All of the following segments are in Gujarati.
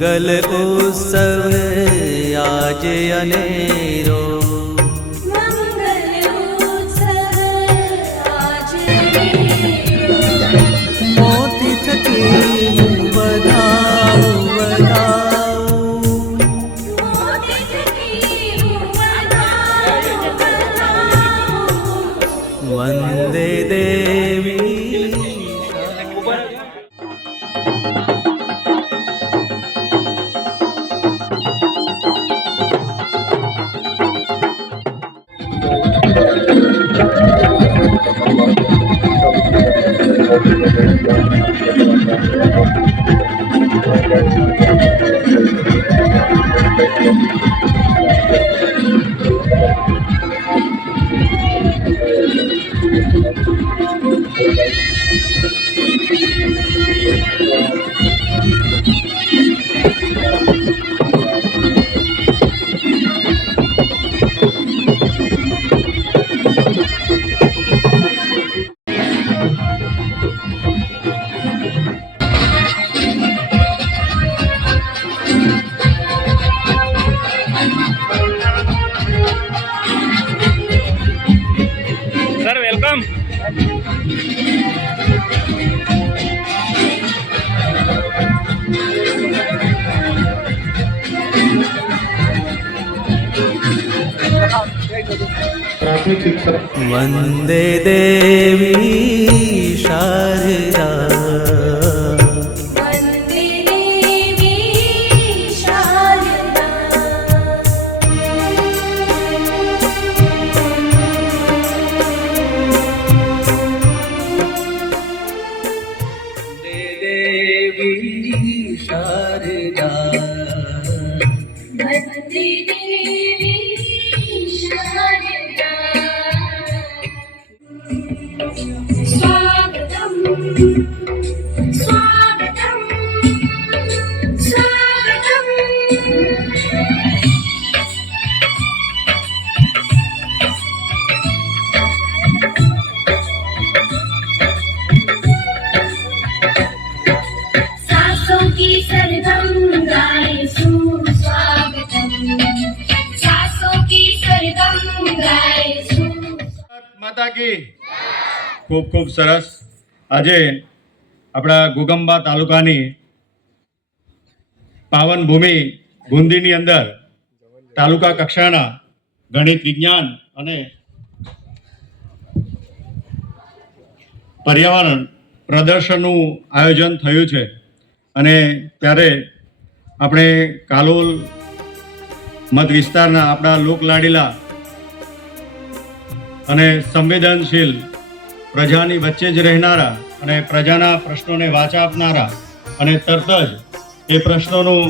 મંગલ ઉત્સવ આજ અનેરો, મોતી થકી વધાવું વંદે દેવી. Sir welcome. વંદે દેવી શારદા, માતા કી. ખૂબ ખૂબ સરસ. આજે આપણા ઘોગંબા તાલુકાની પાવન ભૂમિ ગુંદીની અંદર તાલુકા કક્ષાના ગણિત વિજ્ઞાન અને પર્યાવરણ પ્રદર્શનનું આયોજન થયું છે. અને ત્યારે આપણે કાલોલ મત વિસ્તારના આપણા લોકલાડીલા અને સંવેદનશીલ પ્રજાની વચ્ચે જ રહેનારા અને પ્રજાના પ્રશ્નોને વાચા આપનારા અને તરત જ એ પ્રશ્નોનું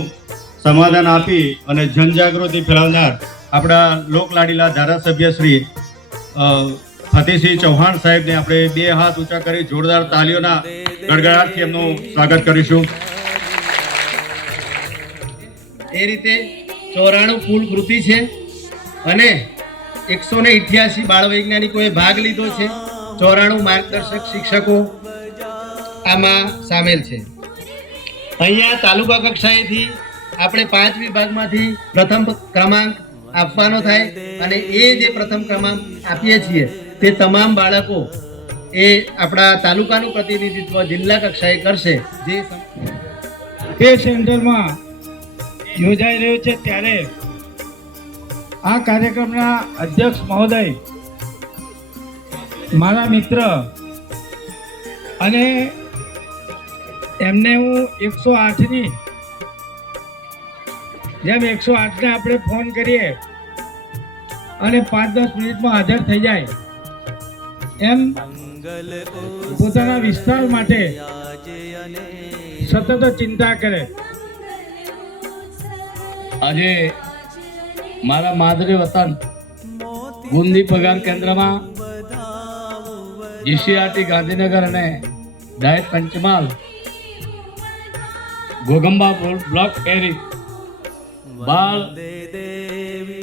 સમાધાન આપી અને જનજાગૃતિ ફેલાવનાર આપણા લોકલાડીલા ધારાસભ્ય શ્રી ફતેહસિંહ ચૌહાણ સાહેબને આપણે બે હાથ ઊંચા કરી જોરદાર તાલીઓના ગડગડાટથી એમનું સ્વાગત કરીશું. એ રીતે 94 કુલ કૃતિ છે અને 188 બાળ વૈજ્ઞાનિકોએ ભાગ લીધો છે. 94 માર્ગદર્શક શિક્ષકો આમાં સામેલ છે. અહીંયા તાલુકા કક્ષાએથી આપણે 5 વિભાગમાંથી પ્રથમ ક્રમાંક આપવાનો થાય અને એ જે પ્રથમ ક્રમાંક આપીએ છીએ તે તમામ બાળકો એ આપણા તાલુકાનું પ્રતિનિધિત્વ જિલ્લા કક્ષાએ કરશે. જે તે સેન્ટરમાં યોજાઈ રહ્યું છે ત્યારે આ કાર્યક્રમના અધ્યક્ષ મહોદય મારા મિત્ર અને એમને હું 108ની જેમ 108ને આપણે ફોન કરીએ અને 5-10 મિનિટમાં હાજર થઈ જાય એમ પોતાના વિસ્તાર માટે સતત ચિંતા કરે. આજે મારા માદરે વતન ગુંદી પગાર કેન્દ્રમાં જીસીઆરટી ગાંધીનગર અને ડાયટ પંચમહાલ ઘોગંબા બ્લોક એરી બાળ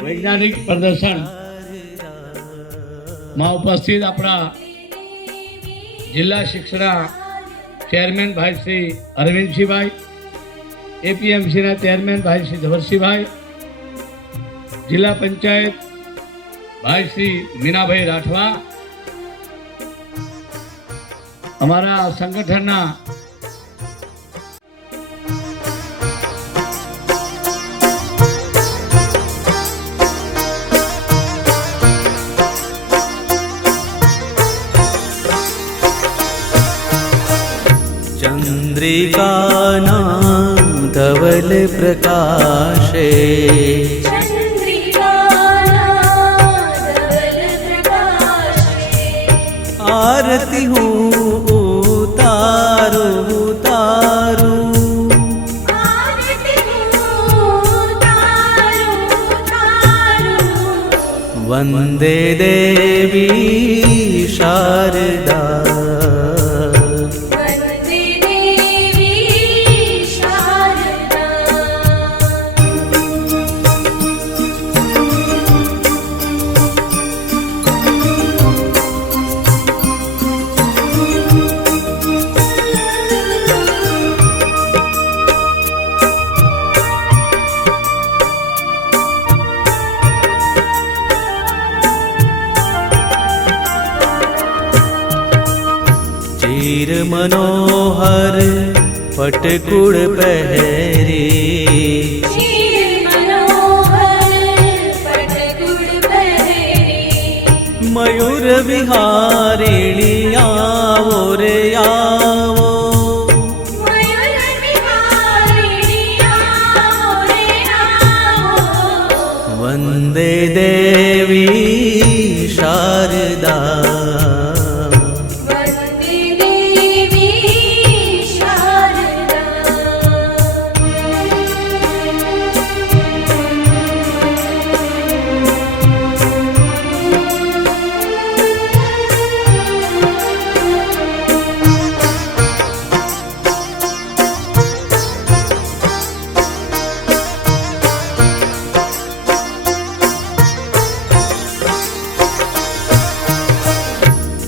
વૈજ્ઞાનિક પ્રદર્શન માં ઉપસ્થિત આપણા જિલ્લા શિક્ષણ ચેરમેન ભાઈ શ્રી અરવિંદસિંહભાઈ એપીએમસીના ચેરમેન ભાઈ શ્રી જવરસિંહભાઈ, જિલ્લા પંચાયત ભાઈ શ્રી મીનાભાઈ રાઠવા, અમારા સંગઠનના चन्द्रिकानां धवल प्रकाशे आरती हूँ उतारू उतारू वन्दे देवी शारदा चीर मनोहर पटकुड़ पहरी मयूर विहारिणी आवो रे आवो वन्दे देवी शारदा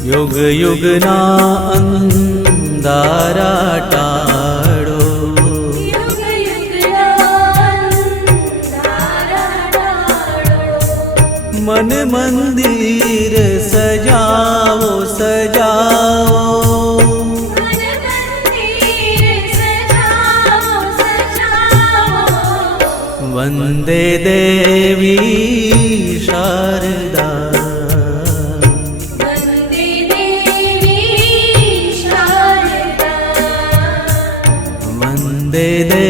युग युग ना अंधारा टाड़ो मन मंदिर सजाओ सजाओ वन्दे देवी शारदा वन्दे देवी